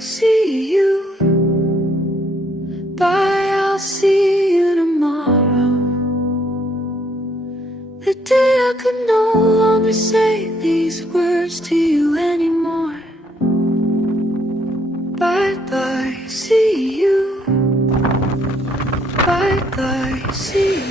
see you. Bye, I'll see you tomorrow. The day I could no longer say these words to you anymore. Bye bye, see you. Bye bye, see you.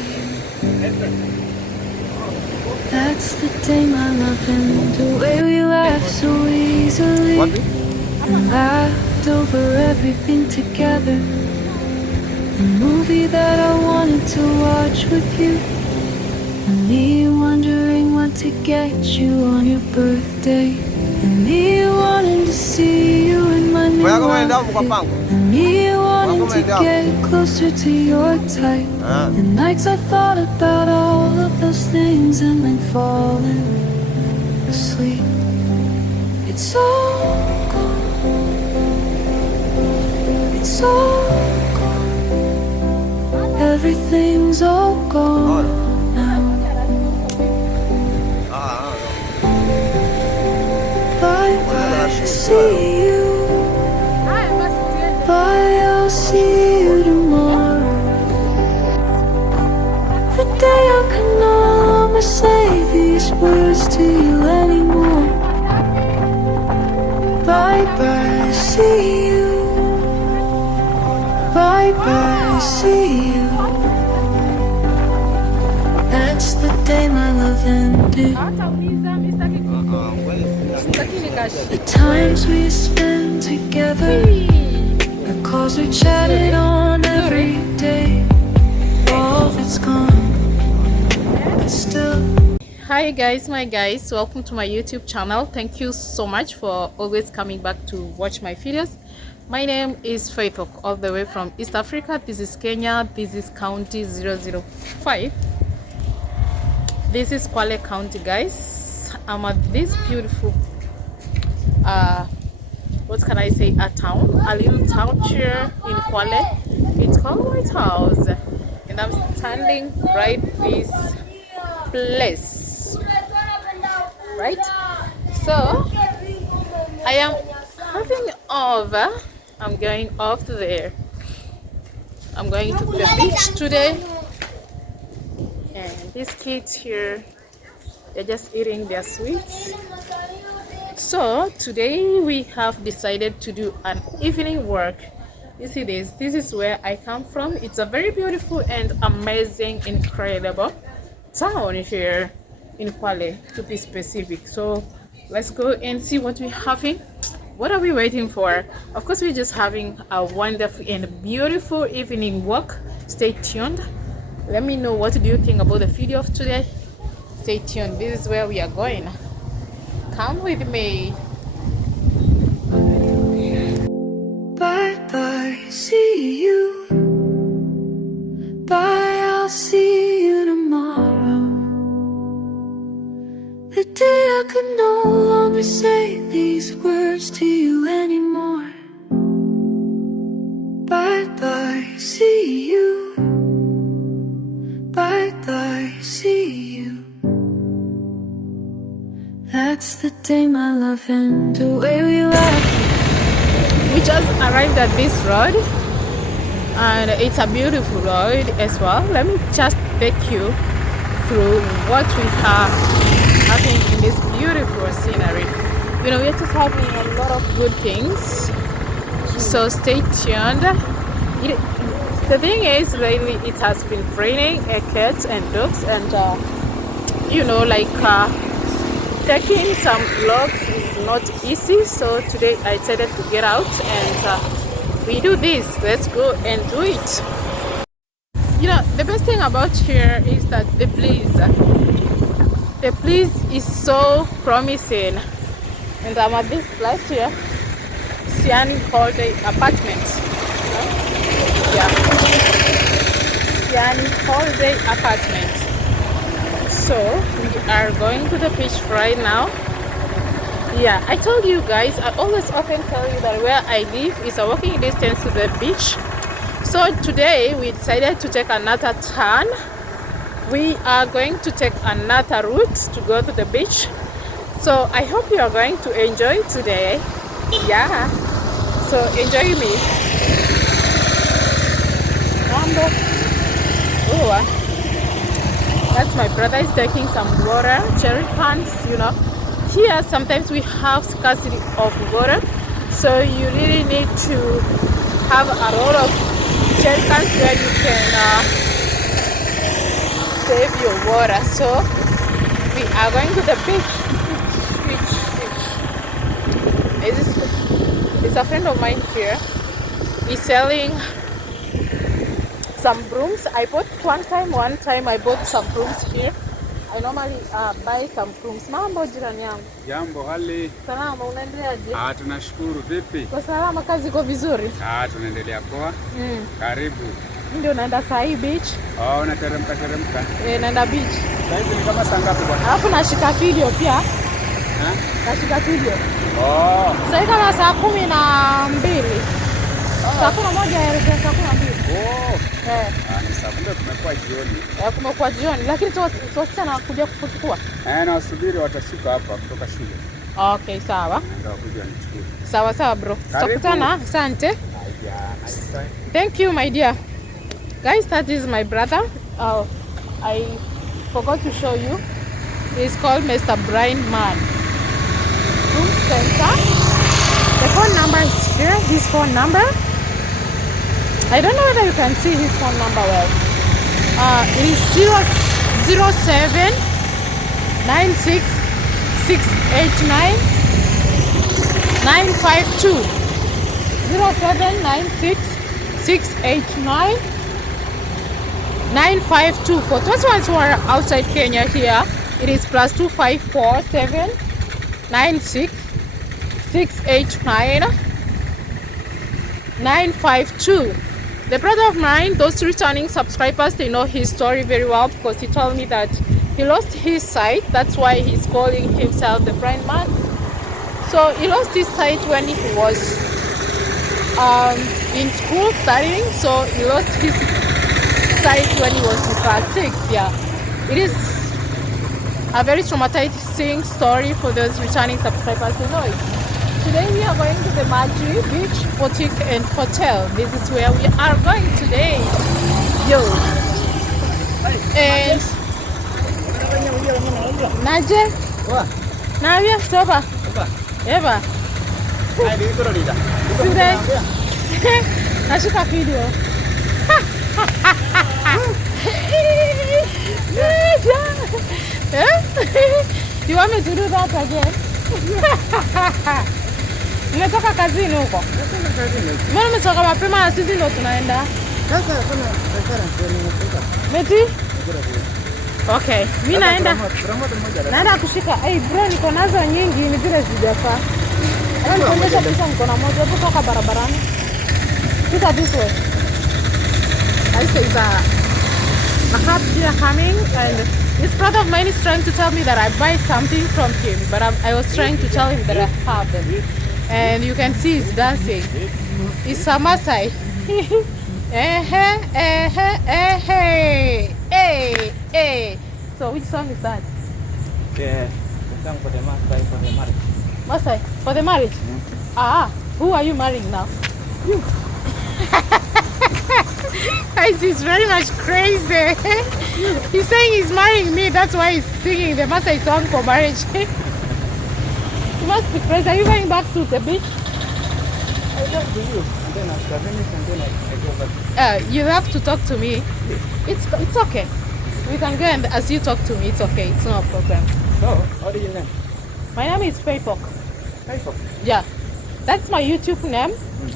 That's the day my love and the way we laughed so easily and laughed over everything together. The movie that I wanted to watch with you, and me wondering what to get you on your birthday, and me wanting to see you in my new outfit, and me wanting to get closer to your type. And nights I thought about all of those things and then falling asleep. It's all gone. It's all gone. Everything's all gone now. Bye bye, see you. Bye, I'll see you tomorrow. The day I can no longer say these words to you anymore. Bye bye, see you. Bye bye, see you. That's the day my love ended. The times we spent together, the calls we chatted on every day, all of it's gone, but still. Hi guys, my guys, welcome to my YouTube channel. Thank you so much for always coming back to watch my videos. My name is Faith, all the way from East Africa. This is Kenya. This is county 005. This is Kwale County, guys. I'm at this beautiful what can I say, a town, a little town here in Kwale. It's called White House, and I'm standing right this place, right? So I am having over. I'm going off there. I'm going to the beach today, and these kids here, they're just eating their sweets. So today we have decided to do an evening walk. You see this is where I come from. It's a very beautiful and amazing, incredible town here in Kwale, to be specific. So let's go and see what we're having. What are we waiting for? Of course, we're just having a wonderful and beautiful evening walk. Stay tuned. Let me know, what do you think about the video of today? Stay tuned. This is where we are going. Come with me. Bye bye, see you. Bye, I'll see you tomorrow. The day I could no longer say these words to you anymore. Bye bye, see you. Bye bye, see you. That's the day my love and the way we laughed. We just arrived at this road, and it's a beautiful road as well. Let me just take you through what we have having in this beautiful scenery. You know, we're just having a lot of good things, so stay tuned. The thing is, lately it has been raining cats and dogs, and you know, like taking some vlogs is not easy. So today I decided to get out and we do this. Let's go and do it. You know, the best thing about here is that the place is so promising. And I'm at this place here, Siani Holiday Apartment. Yeah, Siani Holiday Apartment. So we are going to the beach right now. Yeah, I told you guys, I always often tell you that where I live is a walking distance to the beach. So today we decided to take another turn. We are going to take another route to go to the beach. So I hope you are going to enjoy today. Yeah, So enjoy me. Mambo. Oh, that's my brother is taking some water, cherry cans, you know. Here sometimes we have scarcity of water, so you really need to have a lot of cherry cans where you can save your water. So we are going to the beach. It's a friend of mine here. He's selling some brooms. I bought one time I bought some brooms here. I normally buy some brooms. Mambo jirani yangu. Jambo, hali. Salama, unaendeleaje? Tunashukuru, vipi? Kwa salama, kazi iko vizuri? Tunaendelea poa. Karibu. Ndio naenda saa hii beach. Unateremka. Naenda beach. Sasa ni kama saa ngapi bwana? Alafu nashika video pia. Nashika video. Sasa kama saa 12. Saa 11 ya saa 12. Sasa kumbe kumekuwa jioni. Kumekuwa jioni, lakini sio sana kuja kuchukua. Na wasubiri watashuka hapa kutoka shule. Okay, sawa. Ndio kuja nichukue. Sawa bro. Tutakutana. Asante. Thank you my dear. Guys, that is my brother. I forgot to show you. He's called Mr. Brian Man. Room center. The phone number is here. His phone number. I don't know whether you can see his phone number well. It is 07 96 689 952. 07 96 689 952. For those ones who are outside Kenya here, it is +254 7 96 689 952. The brother of mine, those returning subscribers, they know his story very well because he told me that he lost his sight. That's why he's calling himself the blind man. So he lost his sight when he was in school studying. So he lost his sight when he was in class 6. Yeah, it is a very traumatizing story for those returning subscribers to know it. Today we are going to the Madri Beach Boutique and Hotel. This is where we are going today. Yo. And Naje? Navia, soba. Eva. Today. Nashika video. You want me to do that again? Nimetoka kazini huko. Mbona umetoka mapema na sisi ndo tunaenda? Sasa kuna biashara nimetoka. Meti? Okay, mimi naenda kushika. Bro, niko nazo nyingi ni vile sijafaa. Nionyesha pesa niko na moja hapo toka barabarani. Pita this way. I say a cab here coming, and this brother of mine is trying to tell me that I buy something from him, but I was trying to tell him that I have them. And you can see he's dancing. It's a Maasai. So which song is that? Yeah, the song for the Maasai for the marriage. Maasai for the marriage? Who are you marrying now? You. Guys, he's very much crazy. He's saying he's marrying me. That's why he's singing the Maasai song for marriage. You must be crazy. Are you going back to the beach? I talk to you, and then after finish, and then I go back. You have to talk to me. It's okay. We can go, and as you talk to me, it's okay. It's not a problem. So, what do you name? My name is Faithok. Faithok? Yeah. That's my YouTube name,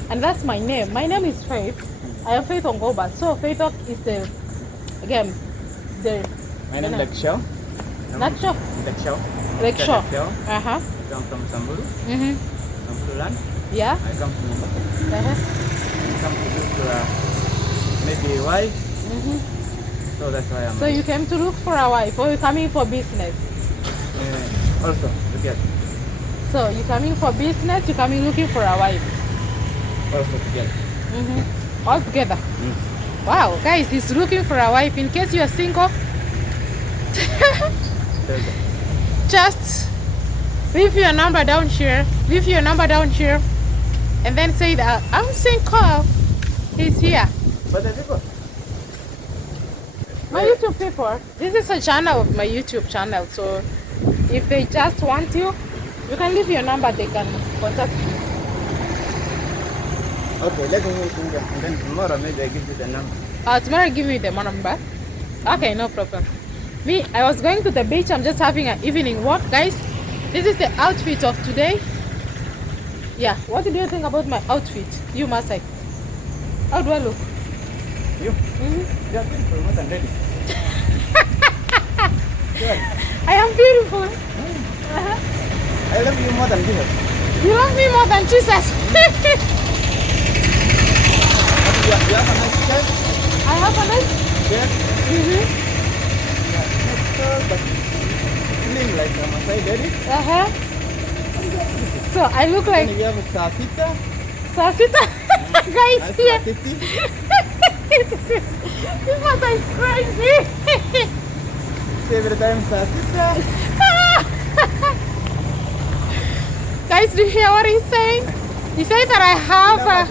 and that's my name. My name is Faith. I am Faith Ongoba. So Faithok is the My name is Lakshya. Not sure. Lakshya. Lakshya. I come from Samburu. Samburu land. Yeah. I come from Mombasa. I come to look maybe a wife. So that's why I'm. So you came to look for a wife, or you coming for business? Also together. So you coming for business? You coming looking for a wife? Also together. All together. Wow, guys, he's looking for a wife. In case you are single, just leave your number down here. Leave your number down here. and then say that I'm seeing Carl. He's here. But the people. My YouTube people. This is a channel of my YouTube channel. So if they just want you can leave your number. They can contact you. Okay, let me think, and then tomorrow maybe I give you the number. Tomorrow give me the number. Okay, no problem. Me, I was going to the beach. I'm just having an evening walk, guys. This is the outfit of today. Yeah, what do you think about my outfit? You, Masai. How do I look? You? You are beautiful, more than ladies. Sure. I am beautiful. I love you more than Jesus. You love me more than Jesus. You have a nice shirt. I have a nice. Shirt. Mm-hmm. But slim like a Masai lady. So I look like And you have a sasita. Sasita. Guys, Nice here. patiti. This Masai is crazy. Every time sasita. Guys, do you hear what he's saying? He said that I have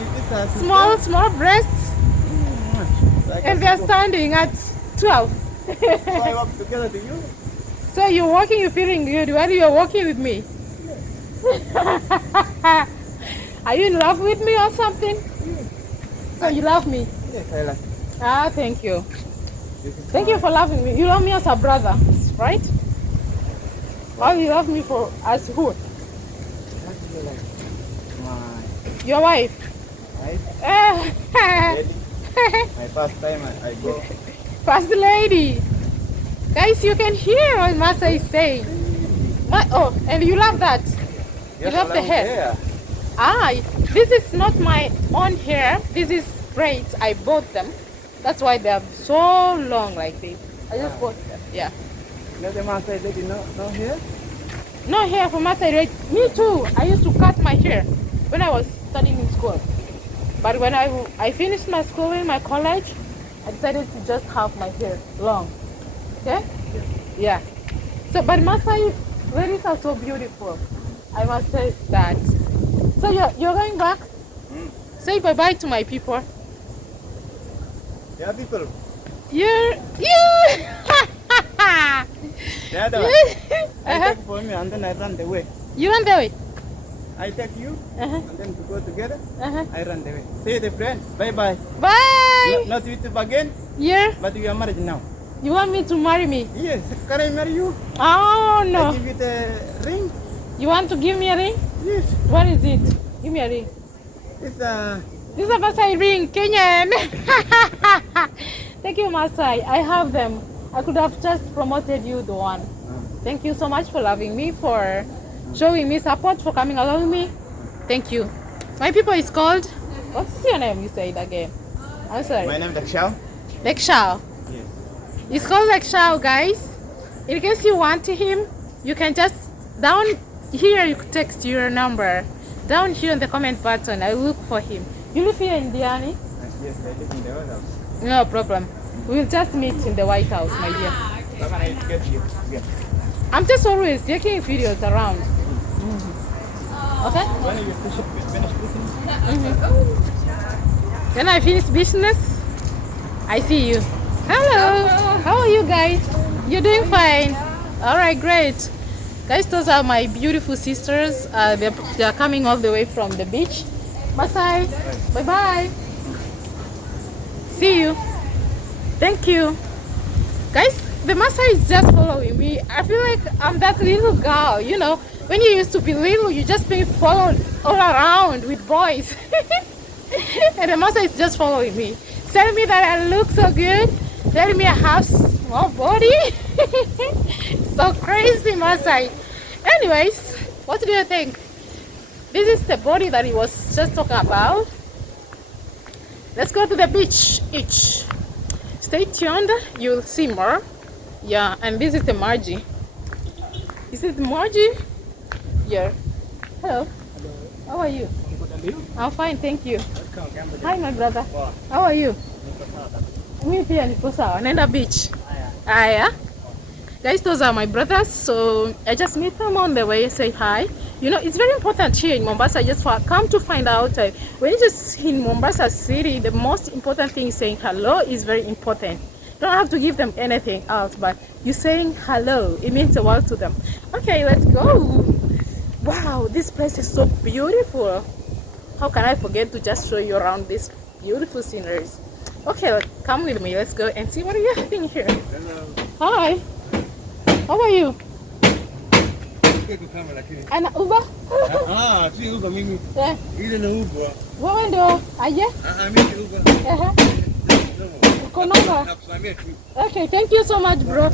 small breasts and they're standing at 12. So I walk together to you. So you're walking, you're feeling good while you're walking with me. Are you in love with me or something? So you love me? Yes, I like. Thank you. Thank you for loving me. You love me as a brother, right? Or you love me for as who? My Your wife? wife, Eh, lady. My first time I go. First lady. Guys, you can hear what Masa is saying. Oh, and you love that. Yes, love the long hair. This is not my own hair. This is braids. I bought them. That's why they are so long like this. I just bought them. Yeah. No, the man said lady, no hair. No hair for Masa. Me too. I used to cut my hair when I was studying in school. But when I finished my school in my college, I decided to just have my hair long. Okay? Yeah. So, but Masai ladies are so beautiful. I must say that. So you're going back? Say bye-bye to my people. Yeah, people. You. The other one. I take for me and then I run the way. You run the way? I take you Uh-huh. and then to go together. Uh-huh. I run the way. Say the friend. Bye bye. Bye. Not YouTube again, Yeah. but we are married now. You want me to marry me? Yes. Can I marry you? Oh I no. give you the ring. You want to give me a ring? Yes. What is it? Give me a ring. It's This is a Masai ring, Kenyan. Thank you, Masai. I have them. I could have just promoted you the one. Thank you so much for loving me, for showing me support, for coming along with me. Thank you. My people is called. What's your name? You say it again. I'm sorry. my name is Xiao. Lek Shao. Yes. It's called Lek Shao, guys. In case you want him, you can just down here. You could text your number down here in the comment button. I look for him. You live here in Diani? Yes, I live in the White House. No problem. We'll just meet in the White House, my dear. How can I get you? Yeah. I'm just always taking videos around. Okay? When you finish business? When I finish business, I see you. Hello. How are you guys? You're doing fine. All right, great. Guys, those are my beautiful sisters. They're coming all the way from the beach. Masai, bye-bye. See you. Thank you. Guys, the Masai is just following me. I feel like I'm that little girl, you know. When you used to be little, you just being followed all around with boys. And the Masai is just following me. Telling me that I look so good. Telling me I have small body. So crazy, Masai. Anyways, what do you think? This is the body that he was just talking about. Let's go to the beach each. Stay tuned, you'll see more. Yeah, and this is the Margie. Is it Margie? Yeah. Hello. How are you? I'm fine, thank you. Hi, my brother. How are you? Me pia niko sawa. Naenda beach. Aya. Guys, those are my brothers. So I just meet them on the way. Say hi. You know, it's very important here in Mombasa. Just for come to find out, when you're just in Mombasa city, the most important thing is saying hello is very important. You don't have to give them anything else, but you saying hello, it means a lot to them. Okay, let's go. Wow, this place is so beautiful. How can I forget to just show you around this beautiful sceneries? Okay, come with me. Let's go and see what you're having here. Hello. Hi. How are you? Ana Uber? Si Uber mimi. Eh, Ile na Uber. wewe ndo aje? Mimi Uber. Ehe. Uko namba? Nakusamia tu. Okay, thank you so much, bro.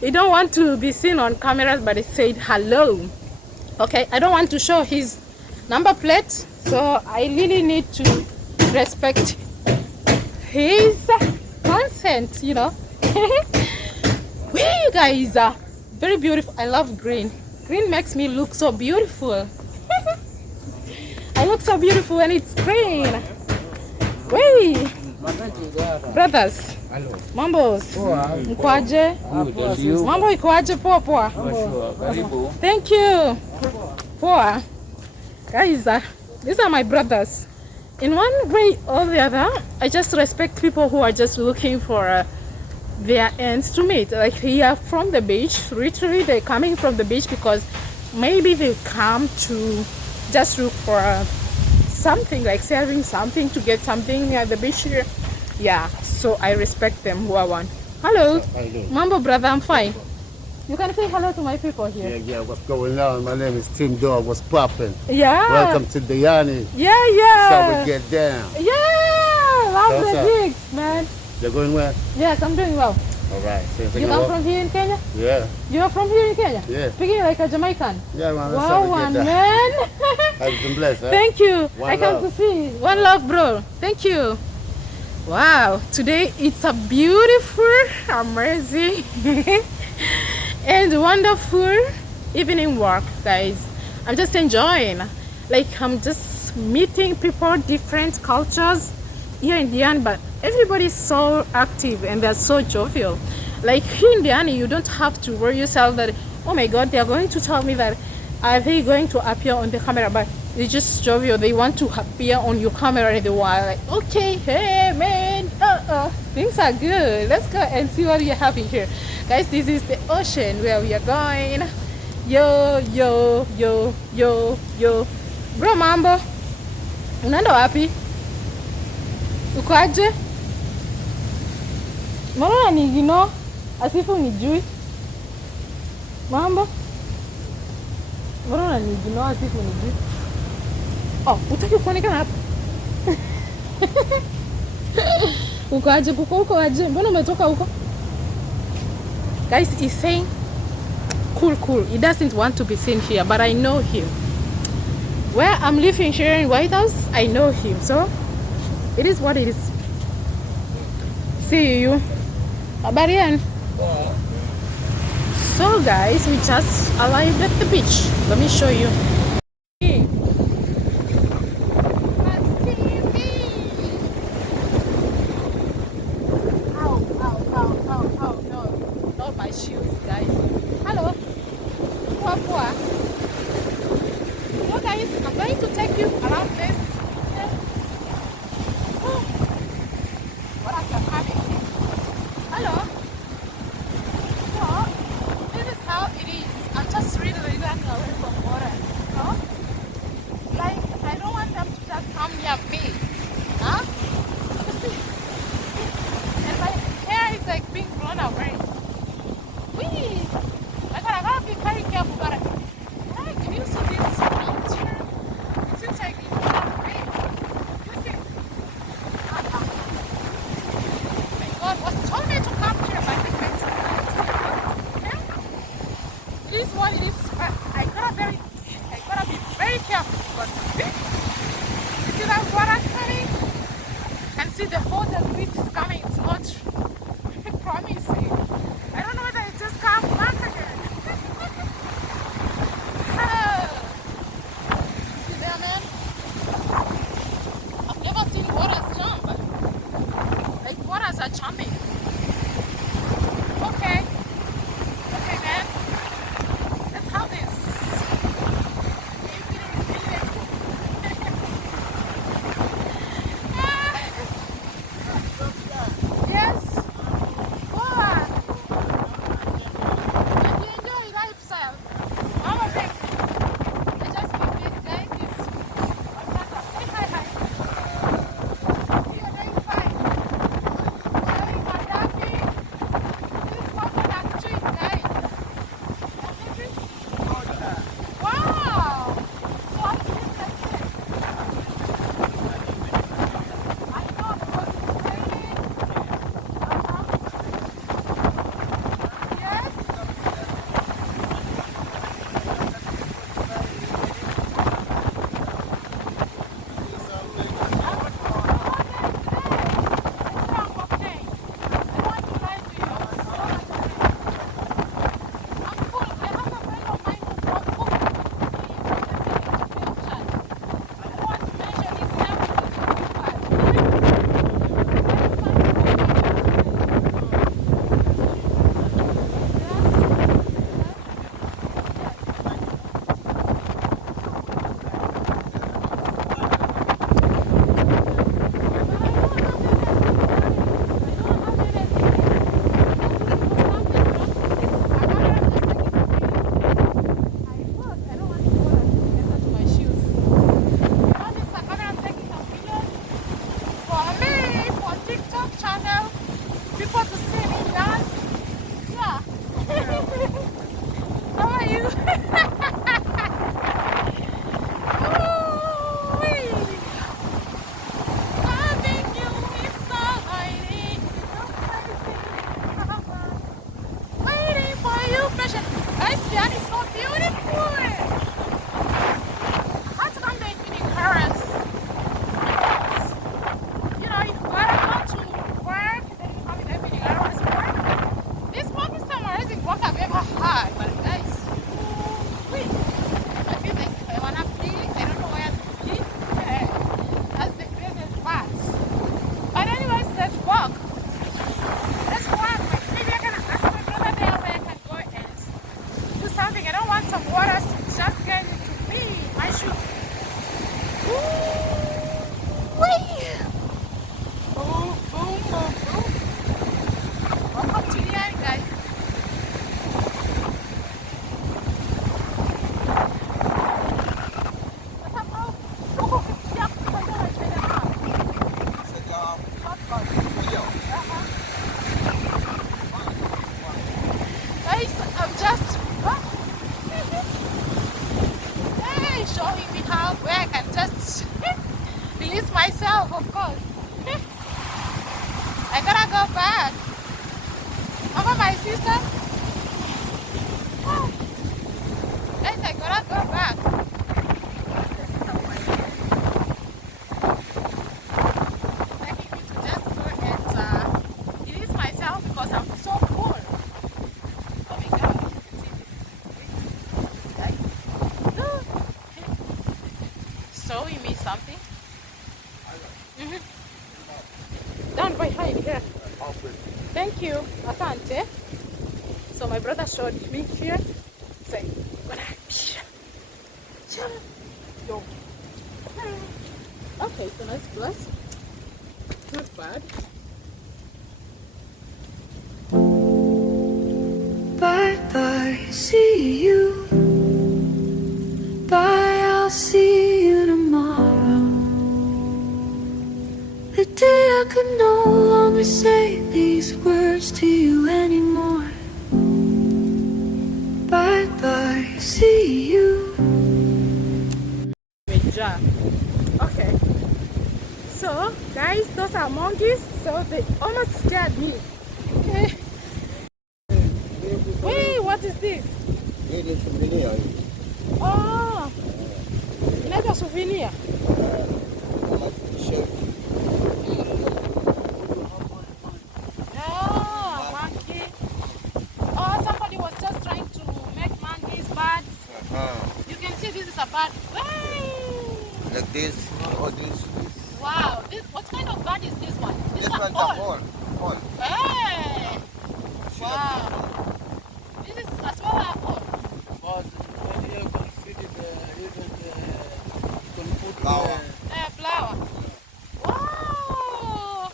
He don't want to be seen on cameras, but he said hello. Okay, I don't want to show his number plate, so I really need to respect his consent, you know. You guys are very beautiful. I love green. Green makes me look so beautiful. I look so beautiful when it's green. Wait, brothers. Mambos. Mkwaje? Mambo ikoaje? Poa poa. Thank you. Poa. Guys, these are my brothers. In one way or the other, I just respect people who are just looking for their ends to meet. Like here from the beach, literally they're coming from the beach because maybe they come to just look for something, like selling something to get something at the beach here. Yeah, so I respect them who are one. Hello. Mambo brother, I'm fine. You can say hello to my people here. Yeah, what's going on? My name is Tim Dog. What's poppin'? Yeah. Welcome to Diani. Yeah. So we get down. Yeah, love What's the up? gigs, man. You're going well? Yes, I'm doing well. All right. You come from here in Kenya? Yeah. You are from here in Kenya? Yeah. Speaking like a Jamaican. Yeah, man. That's Wow, how we one get down. man. I've been blessed, huh? Thank you. One I come love. to see. One love, bro. Thank you. Wow, today it's a beautiful, amazing, and wonderful evening walk, guys. I'm just enjoying. Like, I'm just meeting people, different cultures here in Diani, but everybody's so active and they're so jovial. Like here in Diani, you don't have to worry yourself that, oh my God, they're going to tell me that, are they going to appear on the camera? But they just jovial. They want to appear on your camera and they were like, okay, hey man, things are good. Let's go and see what we are having here. Guys, this is the ocean where we are going. Yo. Bro, mambo. Unaenda wapi? Uko aje? Mbona nigino? Asifu nijui. Mambo? Mbona nigino asifu nijui? Oh, utaki kuonekana hapa. Uko aje? Uko aje? Mbona umetoka huko? Guys, he's saying cool. He doesn't want to be seen here, but I know him. Where I'm living here in White House, I know him, so it is what it is. See you. Habari yenu? So guys, we just arrived at the beach. Let me show you. Ow, no, not my shoes, guys. Hello. Poa. So guys, I'm going to take you around this. What are you having? Hello. So, this is how it is. I'm just really running away from water. Huh? Like, I don't want them to just come near me. Huh? You see? And my hair is like being blown away. Whee! I gotta be very careful, but can you see this mountain? It seems like My shoe. Whee! Boom, boom, boom, boom. Welcome to the end, guys. Guys, I'm just hey, showing me how where I can just release myself, of course. I gotta go back. Over my sister. Oh. Guys, I gotta go back. Taking me to just go and release myself because I'm so full. Oh my god, you can see this. Guys. Look. Showing me something. Down behind here. Thank you. Asante. So my brother showed me here. Say, okay, so nice glass. Not bad. Bye bye, see you. Bye, I'll see you tomorrow. The day I could no longer say these words to you anymore. Bye bye, see you. Okay. So, guys, those are monkeys. So they almost scared me. Hey, what is this? Hii ni souvenir hii. Oh, inaitwa souvenir. Kama t-shirt. Oh, monkey. Oh, somebody was just trying to make monkeys birds. You can see this is a bird. Hey! Like this, or this. Wow, what kind of bird is this one? This is one's a ball. Ball. Hey! Wow. This is as well a ball. Because when you can feed it, you can put Flower. Flower. Wow!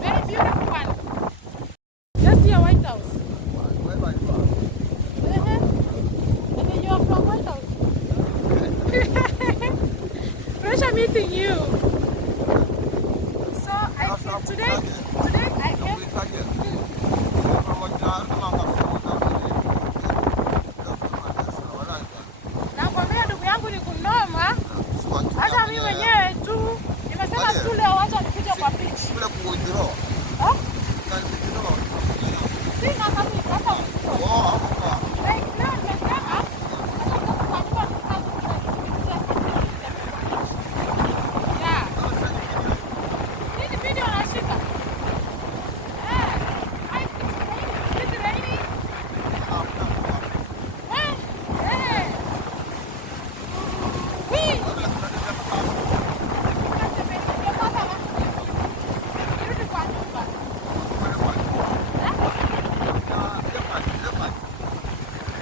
Very beautiful one. Let's see a White House. Wherever you are. And then you are from White House. Pleasure meeting you. So today I came. Nakwambia ndugu yangu ni kunoma. Hata mimi mwenyewe tu nimesema tu leo wacha nikuje kwa beach. Huh? Sina kabisa hata like leo nimesema hata kwa yeah. Hii video nashika. It's raining. Hey. Wee. Nirudi kwa nyumba.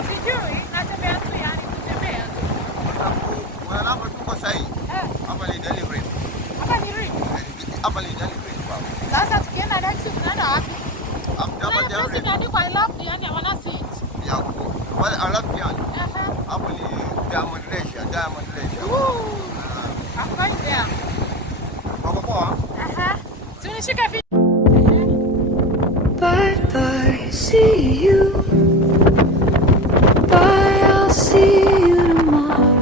Sijui, natembea tu yani kutembea tu. Hapa ni Rim. Sasa tukienda next week tunaenda wapi? Place imeandikwa I love you, yani I wanna see it. Woo. I'm going there. So nishike video. Bye bye, see you. Bye, I'll see you tomorrow.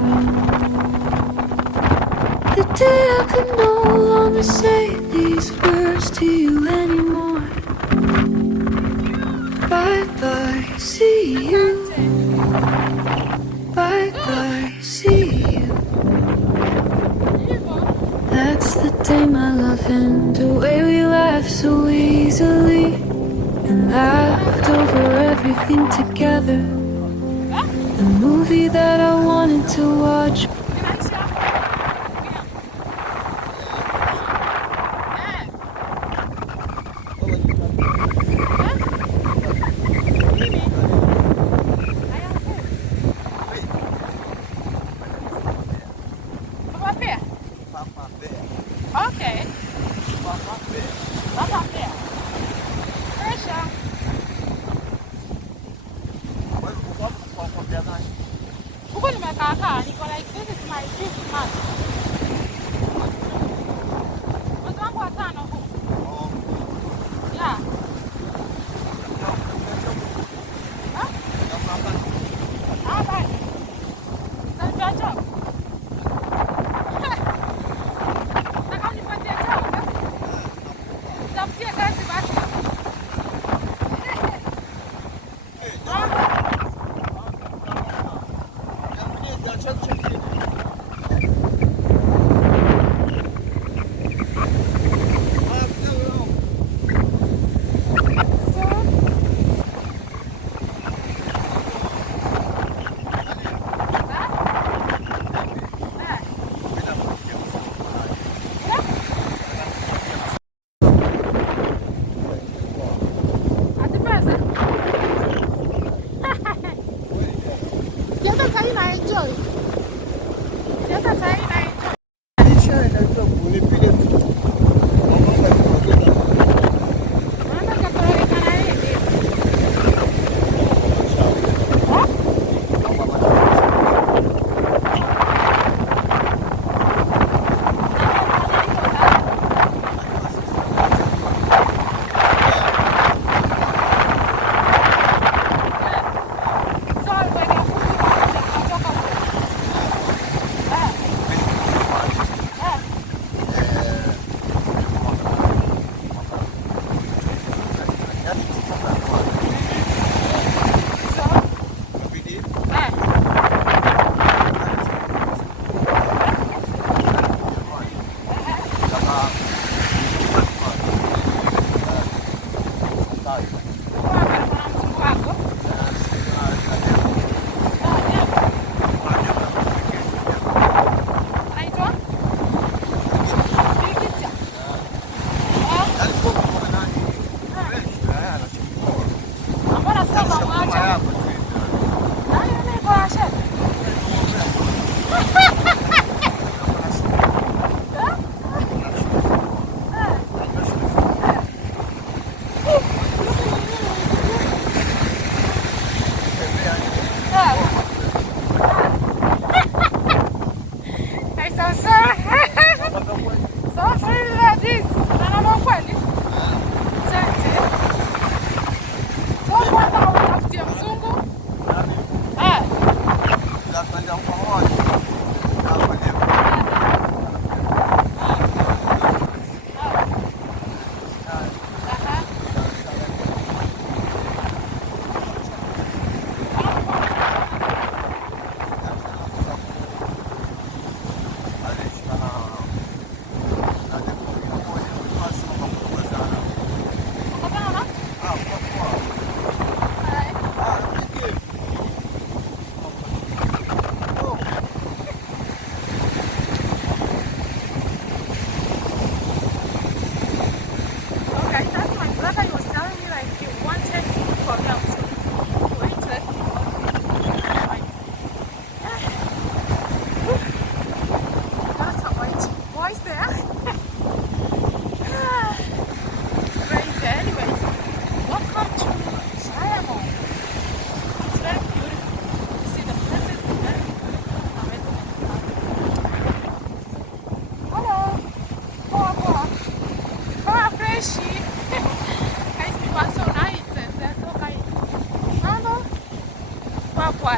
The day I could no longer say these words to you anymore. Bye bye, see you. Bye bye, see you. That's the day my love and the way we laughed so easily and laughed over everything together. The movie that I wanted to watch.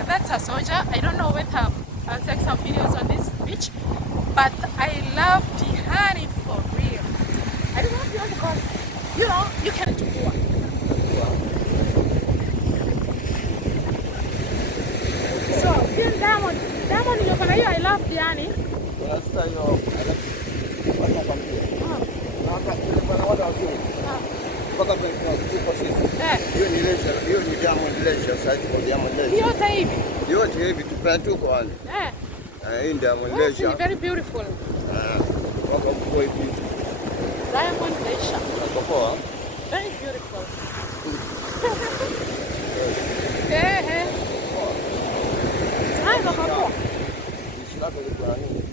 That's a soldier. I don't know whether I'll take some videos on this beach, but I love the honey for real. I don't love you because, you know, you can do more. So, being Diamond, you're gonna hear I love the honey. Yote hivi. Yote hivi tupatuko wale. Hii ndio mwendesha. It's very beautiful. Wako mkuu hivi. Diamond Leisure. Poa. Very beautiful. Sasa hapo. Ishilako liko nini?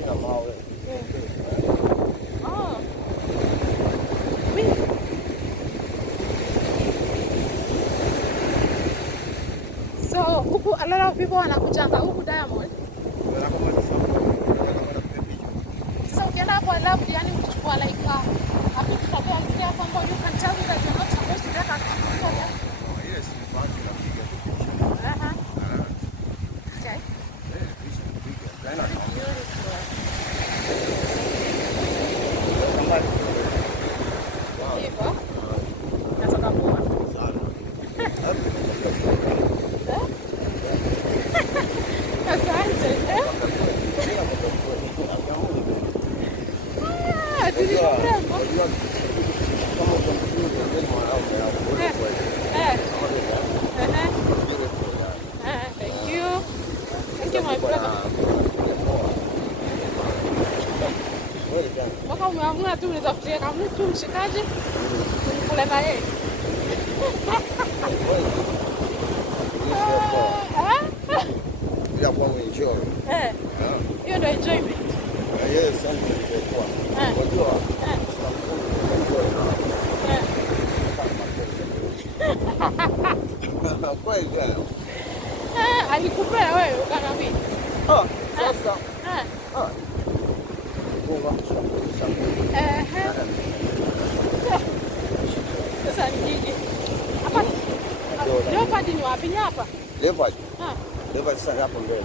Kuna mawe. Oh. So, huku a lot of people wanakujanga huku Diamond. Sasa ukienda hapo alafu yani ukichukua like a picture there and say somebody you can tell me that you're not supposed to get a picture there. Yes, okay. Hivyo. Nataka kuona. Sasa Mwaka umeamua tu unitafutie kama tu mshikaji. Kule na yeye. Bila kwa enjoy. Hiyo ndio enjoyment. Yes, sana kwa. Unajua? Kweli gani? Alikupea wewe ukaniambia. Sasa. Sasa nijije. Hapa. Leopard ni wapi hapa? Leopard. Leopard sasa hapo mbele.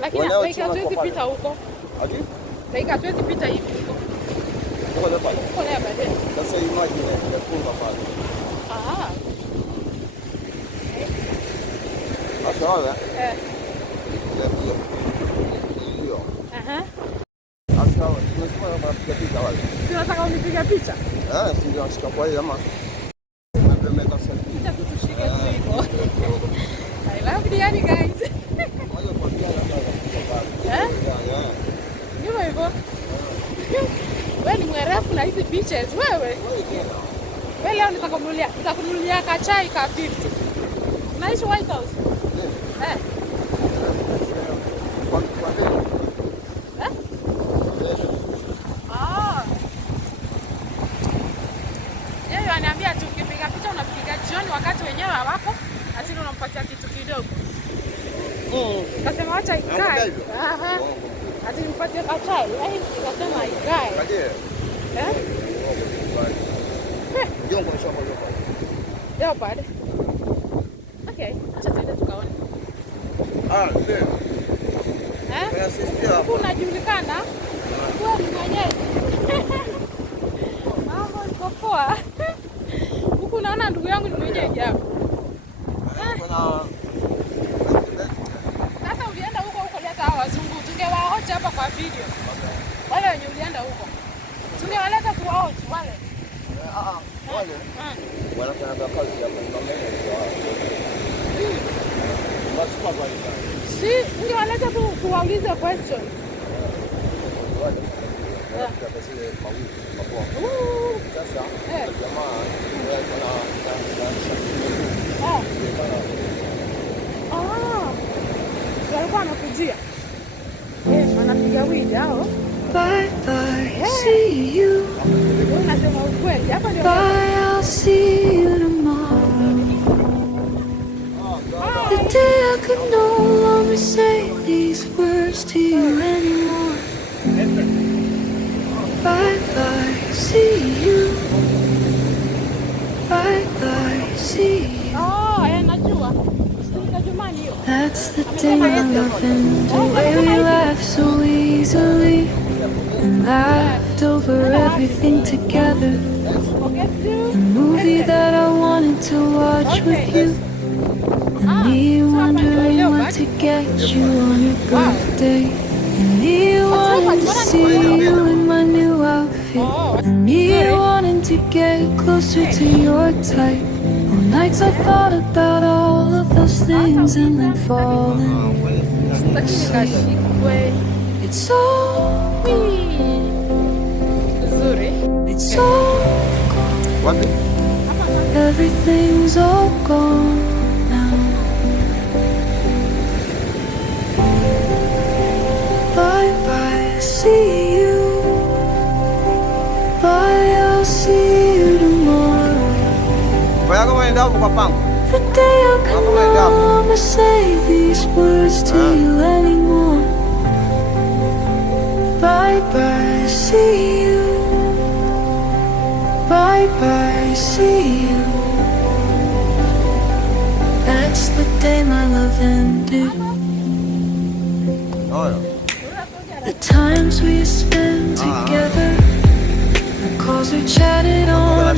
Lakini hatuwezi pita huko. Ati? Hatuwezi pita hivi huko. Huko Leopard. Huko Leopard. Sasa imagine yafunga pale. Sasa wala. Ndio. Sasa tunasema tunapiga picha wale. Si unataka unipiga picha? Si ndio nashika kwa hiyo ama. Tunapemeka selfie. Picha tushike tu hivyo. I love the yani guys. Moja kwa moja Ndio hivyo. Wewe ni mwerefu na hizi beaches wewe. Wewe leo nitakununulia kachai ka 50. Unaishi White House? Yeye ananiambia tu ukipiga picha unapiga jioni wakati wenyewe hawapo, ati unampatia kitu kidogo. Kasema acha ikae. Ati nimpatie kachai. Nikasema ikae. Ndio kwa shamba Leopard. Leopard. Okay, acha tuende tukaone. Ndio. Huku unajulikana? Wewe ni mwenyeji. Mambo iko poa. Huku naona ndugu yangu ni mwenyeji hapo. Sasa ulienda huko leta hawa wazungu. Tungewaocha hapa kwa video. Wale wenye ulienda huko. Tungewaleta kuwaocha wale. Wale. Wanafanya kazi hapa ni mama si ungewaleta tu kuwaulize questions. Sasa jamaa walikuwa wanakujia. Wanapiga wili hao. Bye bye, see you. Unasema ukweli. Hapa ndio. Bye, I'll see you tomorrow. The day I could no longer say these words to you anymore. Bye bye, see you. Bye bye, see you. Najua. That's the day my love ended. The way we laughed so easily and laughed over everything together. The movie that I wanted to watch with you. And me wondering when to get you on your birthday. And me wanting to see you in my new outfit. And me wanting to get closer to your type. The nights I thought about all of those things and then falling asleep. It's so gone. It's all gone. Everything's all gone now. Bye bye, see you. Bye, I'll see you tomorrow. The day I can no longer say these words to you anymore. Bye bye, see you. Bye bye, see you. That's the day my love ended. The times we spent together, the calls we chatted on.